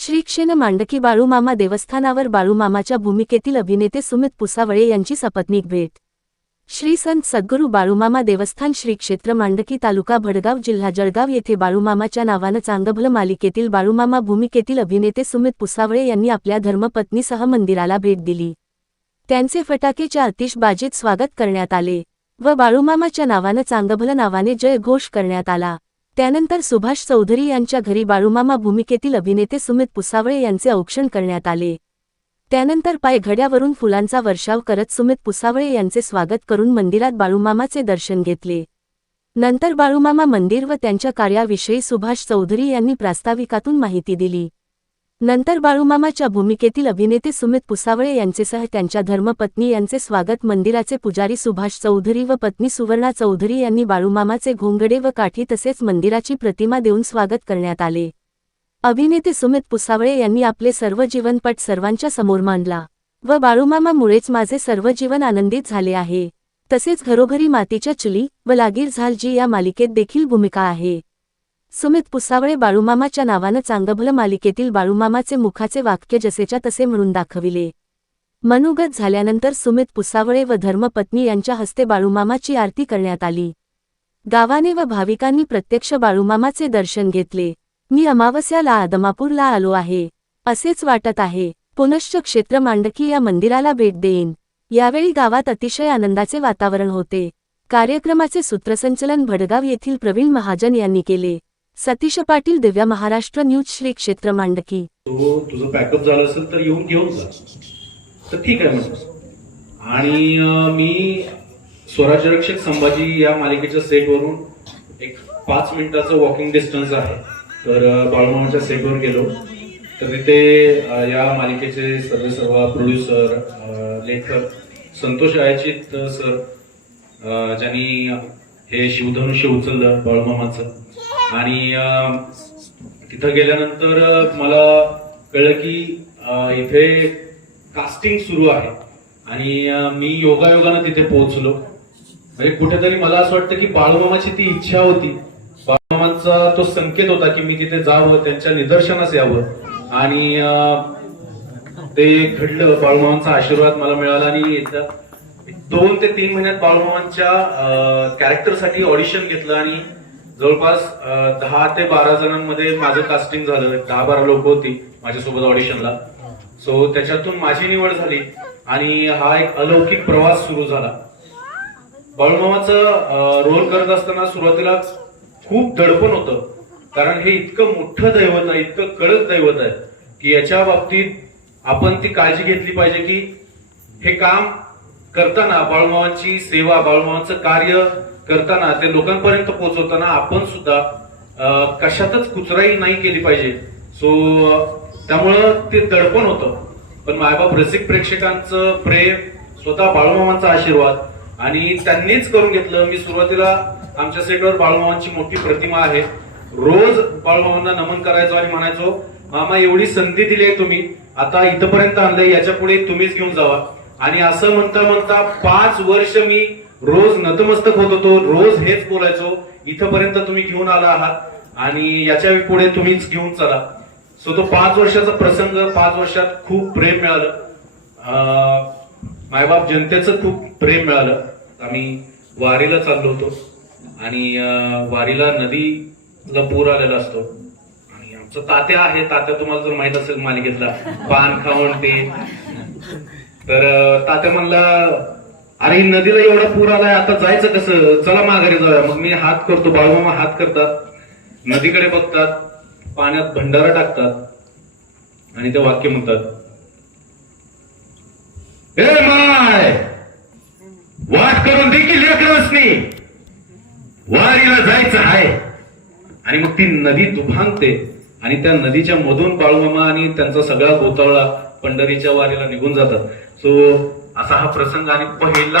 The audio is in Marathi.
श्रीक्षेन मांडकी बाळूमामा देवस्थानावर बाळूमामाच्या भूमिकेतील अभिनेते सुमित पुसावळे यांची सपत्नीक भेट. श्री संत सद्गुरू बाळूमामा देवस्थान श्री क्षेत्र मांडकी तालुका भडगाव जिल्हा जळगाव येथे बाळूमामाच्या नावानं चांगभल मालिकेतील बाळूमामा भूमिकेतील अभिनेते सुमित पुसावळे यांनी आपल्या धर्मपत्नीसह मंदिराला भेट दिली. त्यांचे फटाकेच्या आतिषबाजीत स्वागत करण्यात आले व बाळूमामाच्या नावानं चांगभल नावाने जय घोष करण्यात आला. त्यानंतर सुभाष चौधरी यांच्या घरी बाळूमामा भूमिकेतील अभिनेते सुमित पुसावळे यांचे औक्षण करण्यात आले. त्यानंतर पायघड्यावरून फुलांचा वर्षाव करत सुमित पुसावळे यांचे स्वागत करून मंदिरात बाळूमामाचे दर्शन घेतले. नंतर बाळूमामा मंदिर व त्यांच्या कार्याविषयी सुभाष चौधरी यांनी प्रास्ताविकातून माहिती दिली. नंतर बाळूमामाच्या भूमिकेतील अभिनेते सुमित पुसावळे यांचेसह त्यांच्या धर्मपत्नी यांचे स्वागत मंदिराचे पुजारी सुभाष चौधरी व पत्नी सुवर्णा चौधरी यांनी बाळूमामाचे घोंगडे व काठी तसेच मंदिराची प्रतिमा देऊन स्वागत करण्यात आले. अभिनेते सुमित पुसावळे यांनी आपले सर्व जीवनपट सर्वांच्या समोर मांडला व बाळूमामामुळेच माझे सर्व जीवन आनंदित झाले आहे. तसेच घरोघरी मातीच्या चुली व लागीर झाल जी या मालिकेत देखील भूमिका आहे. सुमित पुसावळे बाळूमामाच्या नावानं चांगभलं मालिकेतील बाळूमामाचे मुखाचे वाक्य जसेच्या तसे म्हणून दाखविले. मनोगत झाल्यानंतर सुमित पुसावळे व धर्मपत्नी यांच्या हस्ते बाळूमामाची आरती करण्यात आली. गावाने व भाविकांनी प्रत्यक्ष बाळूमामाचे दर्शन घेतले. मी अमावस्याला आदमापूरला आलो आहे. असेच वाटत आहे. पुनश्च क्षेत्र मांडकी या मंदिराला भेट देईन. यावेळी गावात अतिशय आनंदाचे वातावरण होते. कार्यक्रमाचे सूत्रसंचलन भडगाव येथील प्रवीण महाजन यांनी केले. सतीश पाटील दिव्या महाराष्ट्र न्यूज श्री क्षेत्र मांडकी. तो तुझं पॅकअप झालं असेल तर येऊन घेऊन जा तर ठीक आहे म्हटलं आणि मी स्वराज्य रक्षक संभाजी या मालिकेच्या सेटवरून एक पाच मिनिटाचं वॉकिंग डिस्टन्स आहे. तर बाळूमामाच्या सेटवर गेलो. तर तिथे या मालिकेचे सर्व सर्व प्रोड्युसर लेखक संतोष आयचित सर ज्यांनी हे शिवधनुष्य उचललं बाळूमामाचं. आणि तिथं गेल्यानंतर मला कळलं की इथे कास्टिंग सुरू आहे. आणि मी योगायोगानं तिथे पोहोचलो. म्हणजे कुठेतरी मला असं वाटतं की बाळूमामाची ती इच्छा होती. बाळूमामांचा तो संकेत होता की मी तिथे जावं त्यांच्या निदर्शनास यावं. आणि ते घडलं. बाळूमामांचा आशीर्वाद मला मिळाला आणि एकदा दोन ते तीन महिन्यात बाळूमामांच्या कॅरेक्टरसाठी ऑडिशन घेतलं आणि जवळपास दहा ते बारा जणांमध्ये माझं कास्टिंग झालं. दहा बारा लोक होती माझ्यासोबत ऑडिशनला सो त्याच्यातून माझी निवड झाली आणि हा एक अलौकिक प्रवास सुरू झाला. बाळूमामाचं रोल करत असताना सुरुवातीला खूप दडपण होतं. कारण हे इतकं मोठं दैवत आहे इतकं कडक दैवत आहे की याच्या बाबतीत आपण ती काळजी घेतली पाहिजे की हे काम करताना बाळूमावांची सेवा बाळूमावांचं कार्य करताना ते लोकांपर्यंत पोहोचवताना आपण सुद्धा कशातच कुचराई नाही केली पाहिजे. सो त्यामुळं ते दडपण होतं. पण मायबाप रसिक प्रेक्षकांचं प्रेम स्वतः बाळूमामांचा आशीर्वाद आणि त्यांनीच करून घेतलं. मी सुरुवातीला आमच्या सेटवर बाळूमामांची मोठी प्रतिमा आहे. रोज बाळूमामांना नमन करायचो आणि म्हणायचो मामा एवढी संधी दिली आहे तुम्ही. आता इथपर्यंत आणलंय याच्यापुढे तुम्हीच घेऊन जावा. आणि असं म्हणता म्हणता पाच वर्ष मी रोज नतमस्तक होत होतो रोज हेच बोलायचो. इथपर्यंत तुम्ही घेऊन आला आहात आणि याच्यापुढे तुम्हीच घेऊन चला. सो तो पाच वर्षाचा प्रसंग पाच वर्षात खूप प्रेम मिळालं. अं, मायबाप जनतेचं खूप प्रेम मिळालं. आम्ही वारीला चाललो होतो आणि वारीला नदीला पूर आलेला असतो. आणि आमचं तात्या आहे तात्या तुम्हाला जर माहीत असेल मालिकेतला. पान खाऊन ते. तर तात्या म्हणला अरे नदीला एवढा पूर आलाय आता जायचं कसं? चला माघारी जाऊया. मग मी हात करतो बाळूमामा हात करतात नदीकडे बघतात पाण्यात भंडारा टाकतात आणि ते वाक्य म्हणतात ए माय वाट करून देखील लेकरसनी वारीला जायचं आहे. आणि मग ती नदी दुभांगते आणि त्या नदीच्या मधून बाळूमामा आणि त्यांचा सगळा गोतावळा पंढरीच्या वारीला निघून जातात. सो असा हा प्रसंग आणि पहिला